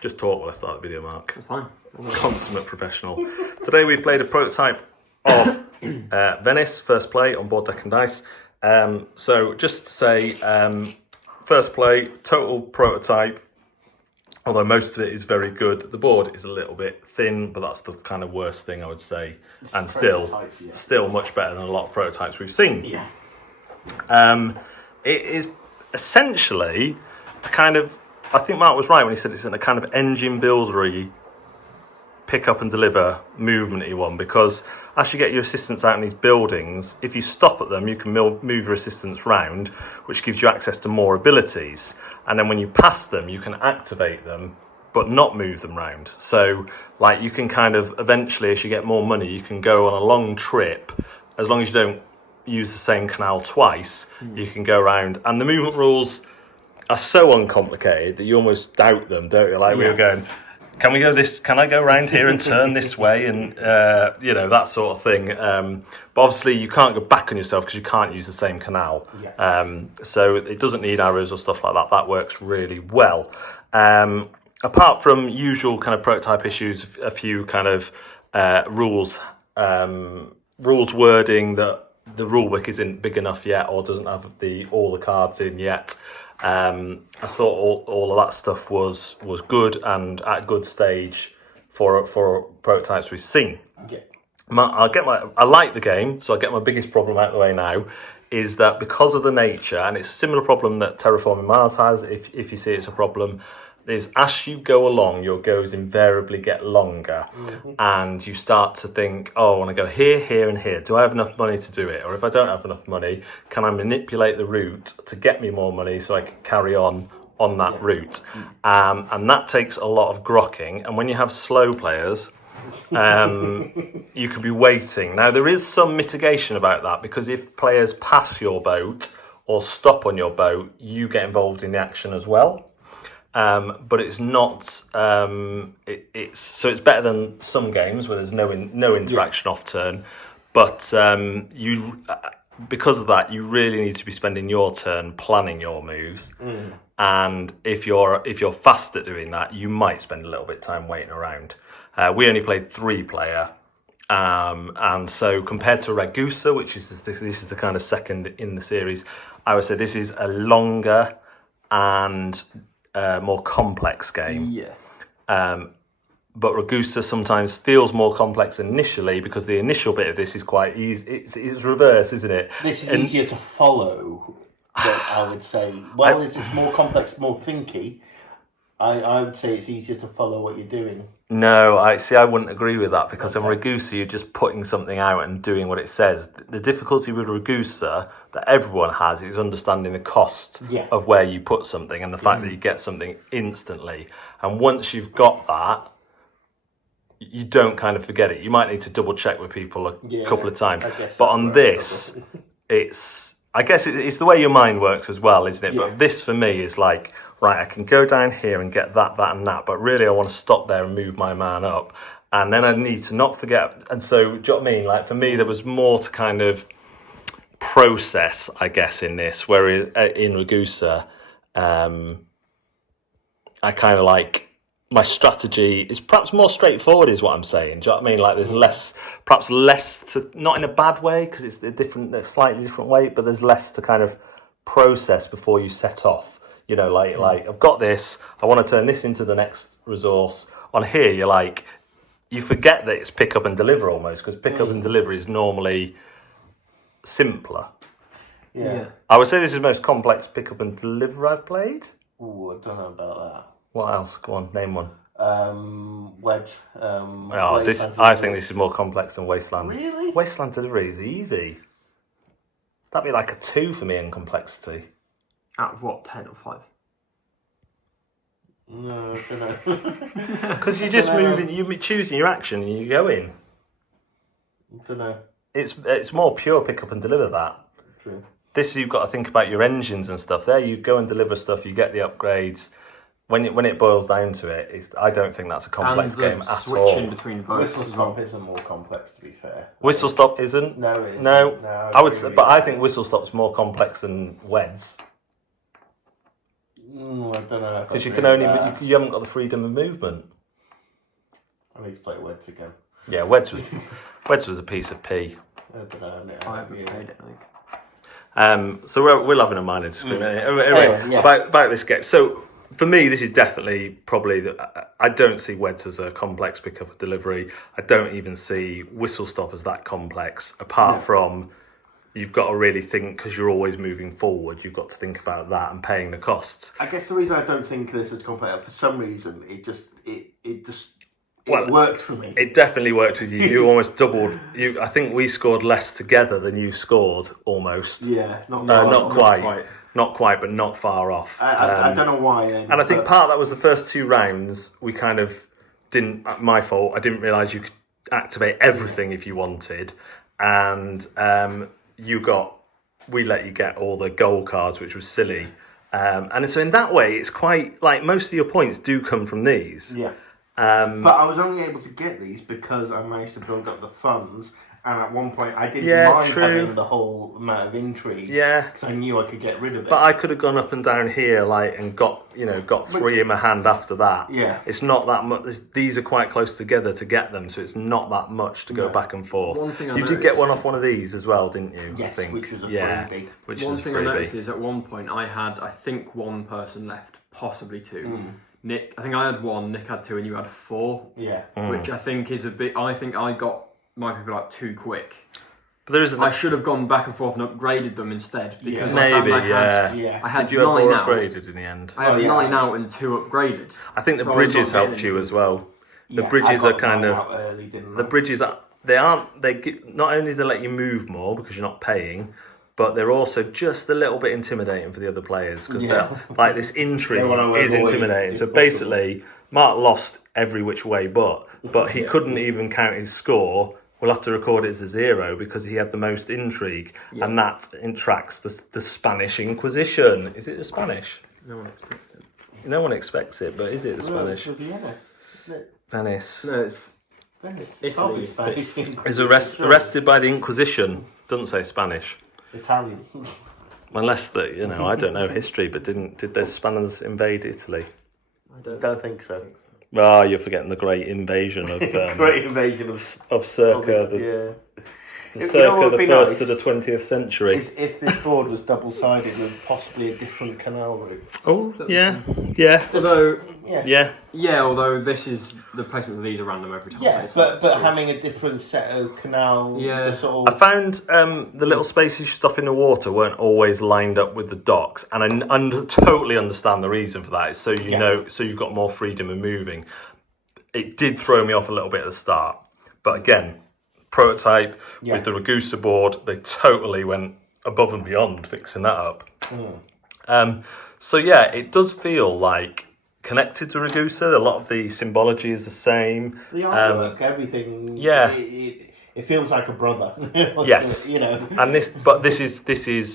Just talk while I start the video, Mark. That's fine. Consummate professional. Today we've played a prototype of Venice, first play on board Deck and Dice. So just to say, first play, total prototype, although most of it is very good. The board is a little bit thin, but that's the kind of worst thing I would say. And still much better than a lot of prototypes we've seen. Yeah. It is essentially a kind of, I think Mark was right when he said it's in a kind of engine buildery, pick up and deliver movement-y one, because as you get your assistants out in these buildings, if you stop at them, you can move your assistants round, which gives you access to more abilities. And then when you pass them, you can activate them, but not move them round. So, like, you can kind of, eventually, as you get more money, you can go on a long trip, as long as you don't use the same canal twice, you can go around. And the movement rules are so uncomplicated that you almost doubt them, don't you? Like, we were going, can we go this, can I go around here and turn this way? And, you know, that sort of thing. But obviously you can't go back on yourself because you can't use the same canal. So it doesn't need arrows or stuff like that. That works really well. Apart from usual kind of prototype issues, a few kind of rules wording that the rule book isn't big enough yet or doesn't have all the cards in yet. I thought all of that stuff was good and at a good stage for prototypes we've seen. I like the game, so I get my biggest problem out of the way now, is that because of the nature, and it's a similar problem that Terraforming Mars has, if you see it's a problem, is as you go along, your goes invariably get longer, and you start to think, oh, I want to go here, here, and here. Do I have enough money to do it? Or if I don't have enough money, can I manipulate the route to get me more money so I can carry on that route? And that takes a lot of grokking. And when you have slow players, you could be waiting. Now, there is some mitigation about that, because if players pass your boat or stop on your boat, you get involved in the action as well. But it's not. It's better than some games where there's no interaction off turn. But because of that, you really need to be spending your turn planning your moves. And if you're fast at doing that, you might spend a little bit of time waiting around. We only played 3-player, and so compared to Ragusa, which is this is the kind of second in the series, I would say this is a longer and more complex game. But Ragusa sometimes feels more complex initially because the initial bit of this is quite easy. It's reverse, isn't it? This is easier to follow, I would say. Well, it's more complex, more thinky. I would say it's easier to follow what you're doing. No, I wouldn't agree with that, because in Ragusa you're just putting something out and doing what it says. The difficulty with Ragusa that everyone has is understanding the cost of where you put something and the fact that you get something instantly. And once you've got that, you don't kind of forget it. You might need to double check with people a couple of times. But on this, I guess it's the way your mind works as well, isn't it? But this for me is like, right, I can go down here and get that, and that, but really I want to stop there and move my man up. And then I need to not forget. And so, do you know what I mean? Like, for me, there was more to kind of process, I guess, in this, where in Ragusa, I kind of like, my strategy is perhaps more straightforward, is what I'm saying. Do you know what I mean? Like, there's perhaps less to, not in a bad way, because it's a slightly different way, but there's less to kind of process before you set off. You know, like I've got this, I want to turn this into the next resource. On here, you're like, you forget that it's pick up and deliver almost, because pick up and deliver is normally simpler. I would say this is the most complex pick up and deliver I've played. Ooh, I don't know about that. What else? Go on, name one. Wedge. I think this is more complex than Wasteland. Really? Wasteland delivery is easy. That'd be like a 2 for me in complexity. Out of what, 10 or 5? No, I don't know. Because you're just moving, you're choosing your action and you go in. I don't know. It's more pure pick up and deliver that. True. This, you've got to think about your engines and stuff. There you go and deliver stuff, you get the upgrades. When it boils down to it, I don't think that's a complex game at all. Switching between boats. Whistle Stop isn't more complex, to be fair. Whistle Stop isn't? No, it isn't. No, No, I would say, but I think Whistle Stop's more complex than Weds. I don't know. Because you can only you haven't got the freedom of movement. I need to play Weds again. Yeah, Weds was a piece of pee. I don't know. I haven't played it, I think. So we're having a minor disagreement anyway, about this game. So for me, this is definitely probably I don't see Weds as a complex pickup and delivery. I don't even see Whistle Stop as that complex. Apart from you've got to really think, because you're always moving forward. You've got to think about that and paying the costs. I guess the reason I don't think this is complex, for some reason, it worked for me. It definitely worked with you. You almost doubled. I think we scored less together than you scored, almost. Yeah, not quite, but not far off. I don't know why. And I think part of that was the first 2 rounds. We kind of didn't. My fault. I didn't realise you could activate everything if you wanted, and we let you get all the goal cards, which was silly. And so in that way, it's quite like most of your points do come from these. Yeah. But I was only able to get these because I managed to build up the funds, and at one point I didn't mind having the whole amount of intrigue. Yeah, because I knew I could get rid of it. But I could have gone up and down here, and got 3 in my hand after that. Yeah, it's not that much. These are quite close together to get them, so it's not that much to go back and forth. One thing you did get one off one of these as well, didn't you? Yes, I think. which was a freebie. One thing I noticed is at one point I had, I think, 1 person left, possibly 2. Nick, I think I had 1, Nick had 2, and you had 4. Yeah. Which I think is a bit. I think I got my people out too quick. But there is. I should have gone back and forth and upgraded them instead, because maybe. I had Did you 9 have out. upgraded in the end? I had 9 out and 2 upgraded. I think the bridges helped you as well. The bridges are kind of early, the bridges are. Not only they let you move more because you're not paying, but they're also just a little bit intimidating for the other players, because they're like, this intrigue is intimidating. So basically, Mark lost every which way, but he couldn't even count his score. We'll have to record it as a 0 because he had the most intrigue, and that tracks the Spanish Inquisition. Is it the Spanish? No one expects it. No one expects it, but is it the Spanish? Venice. No, it's Venice. Italy. Is arrested by the Inquisition. Doesn't say Spanish. Italian. Unless I don't know history, but did the Spaniards invade Italy? I don't think so. Oh, you're forgetting the Great Invasion of Great Invasion of circa the 1st to the 20th century. Is if this board was double-sided with possibly a different canal route. Oh, yeah. Although, although this is the placement of these are random every time. Yeah, but having a different set of canal. Yeah. I found the little spaces you stop in the water weren't always lined up with the docks, and I totally understand the reason for that. It's so you've got more freedom in moving. It did throw me off a little bit at the start, but again, prototype with the Ragusa board, they totally went above and beyond fixing that up. So it does feel like connected to Ragusa. A lot of the symbology is the same. The artwork, everything. Yeah. It feels like a brother. Yes. And this is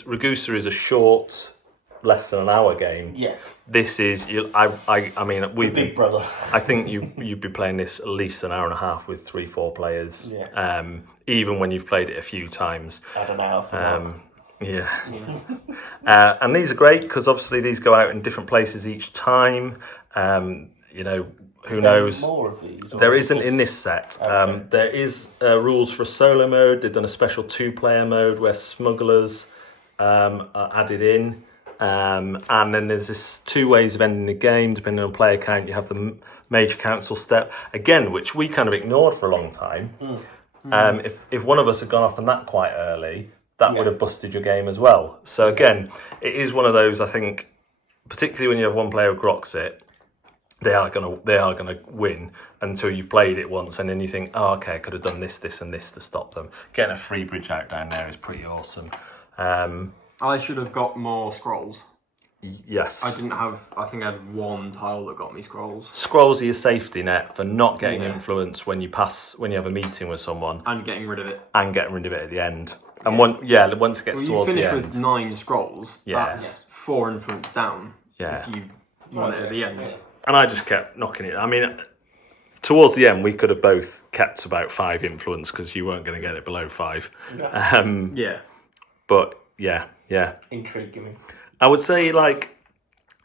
Ragusa is a short, less than an hour game. Yes. This is Big Brother. I think you'd be playing this at least an hour and a half with 3-4 players. Yeah. Even when you've played it a few times. I don't know. And these are great because obviously these go out in different places each time. Who knows? More of these, there isn't in this set. Okay. There is rules for a solo mode. They've done a special 2-player mode where smugglers are added in. And then there's this 2 ways of ending the game. Depending on player count, you have the Major Council step, again, which we kind of ignored for a long time. If one of us had gone off on that quite early, that would have busted your game as well. So again, it is one of those, I think, particularly when you have one player who groks it, they are gonna win until you've played it once, and then you think, oh, okay, I could have done this, this, and this to stop them. Getting a free bridge out down there is pretty awesome. I should have got more scrolls. Yes. I didn't have. I think I had 1 tile that got me scrolls. Scrolls are your safety net for not getting influence when you have a meeting with someone. And getting rid of it. And getting rid of it at the end. And once it gets towards the end. You finish with 9 scrolls. That's 4 influence down. Yeah. If you want it at the end. And I just kept knocking it. I mean, towards the end, we could have both kept about 5 influence because you weren't going to get it below 5. Yeah. But yeah. Intriguing me. I would say,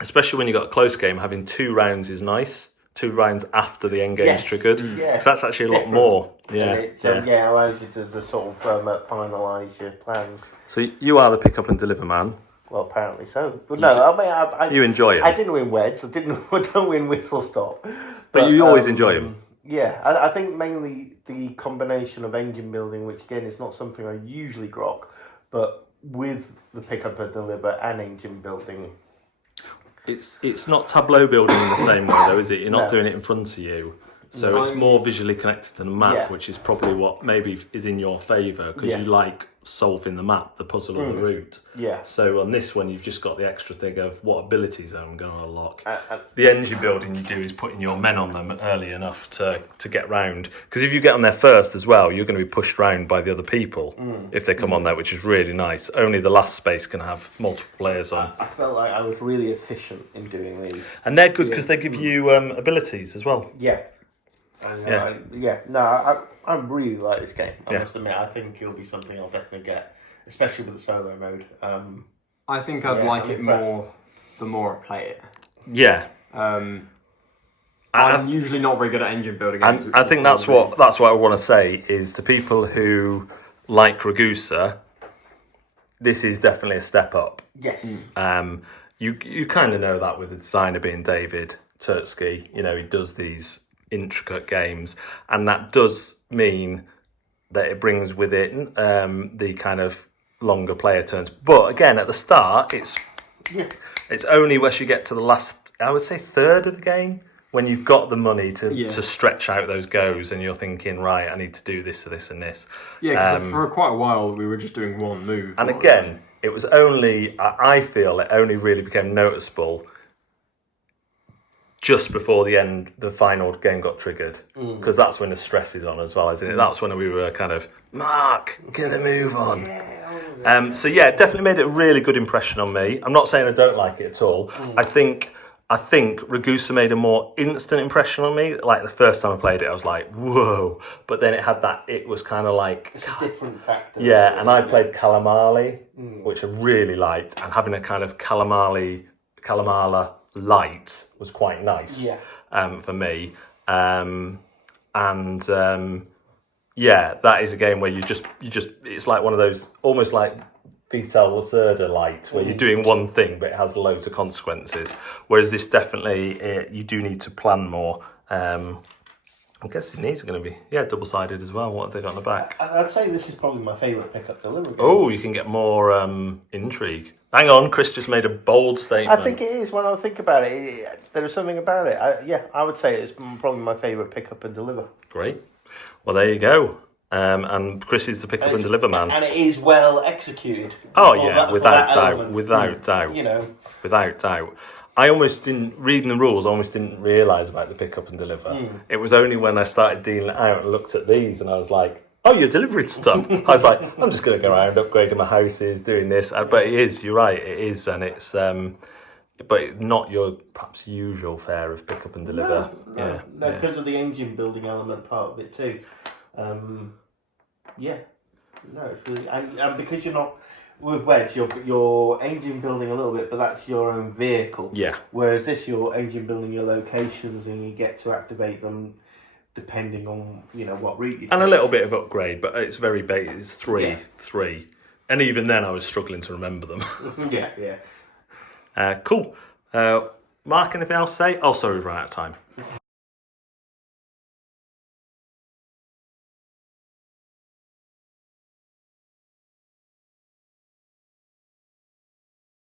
especially when you've got a close game, having 2 rounds is nice. 2 rounds after the end game's triggered. Yeah. So that's actually a lot more. Yeah. It allows you to sort of finalise your plans. So you are the pick up and deliver man. Well, apparently so. But no, I mean, you enjoy it. I didn't win Weds. I don't win Whistle Stop. But you always enjoy them. Yeah, I think mainly the combination of engine building, which again is not something I usually grok, but with the pick up and deliver and engine building. It's not tableau building in the same way though, is it? You're not doing it in front of you. So it's more visually connected to the map, which is probably what maybe is in your favour, because you like solving the map, the puzzle or the route. Yeah. So on this one, you've just got the extra thing of what abilities I'm going to unlock. The engine building you do is putting your men on them early enough to get round. Because if you get on there first as well, you're going to be pushed round by the other people if they come on there, which is really nice. Only the last space can have multiple players on. I felt like I was really efficient in doing these. And they're good because they give you abilities as well. Yeah. I really like this game. I must admit, I think it'll be something I'll definitely get, especially with the solo mode. I think I'd like it more the more I play it. Yeah. I'm usually not very good at engine building. And I think that's what I want to say is to people who like Ragusa, this is definitely a step up. Yes. You kind of know that with the designer being David Turtsky. You know, he does these intricate games, and that does mean that it brings with it the kind of longer player turns. But again, at the start, it's only once you get to the last, I would say, third of the game, when you've got the money to stretch out those goes, and you're thinking, right, I need to do this, this, and this. Yeah, because for quite a while we were just doing one move. And again, it was only, I feel, it only really became noticeable just before the final game got triggered, because that's when the stress is on as well, isn't it? That's when we were kind of, Mark, get a move on. So yeah, it definitely made a really good impression on me. I'm not saying I don't like it at all. I think Ragusa made a more instant impression on me. Like the first time I played it, I was like, whoa. But then it had that, it was kind of like... It's a different factor. Yeah, and I played Calamari, which I really liked, and having a kind of Calamala light was quite nice for me. That is a game where you just it's like one of those, almost like Vital Lacerda light, where you're doing one thing but it has loads of consequences, whereas this definitely you do need to plan more. I'm guessing these are going to be double-sided as well. What have they got on the back? I'd say this is probably my favourite pick-up deliver game. Oh, you can get more intrigue. Hang on, Chris just made a bold statement. I think it is. When I think about it, there is something about it. I would say it's probably my favourite pick-up and deliver. Great. Well, there you go. And Chris is the pick-up and deliver man. And it is well executed. Oh, yeah, without doubt. Without doubt. You know. Without doubt. I almost didn't, reading the rules, I almost didn't realise about the pick up and deliver. It was only when I started dealing it out and looked at these and I was like, oh, you're delivering stuff. I was like, I'm just going to go around upgrading my houses, doing this. But it is, you're right, it is. And it's, but not your perhaps usual fare of pick up and deliver. No, because of the engine building element part of it too. It's really, and because you're not... With Wedge, you're engine building a little bit, but that's your own vehicle. Yeah. Whereas this, you're engine building your locations, and you get to activate them depending on what route you take. And a little bit of upgrade, but it's very basic. It's three, and even then, I was struggling to remember them. Yeah. Cool. Mark, anything else to say? Oh, sorry, we've run out of time.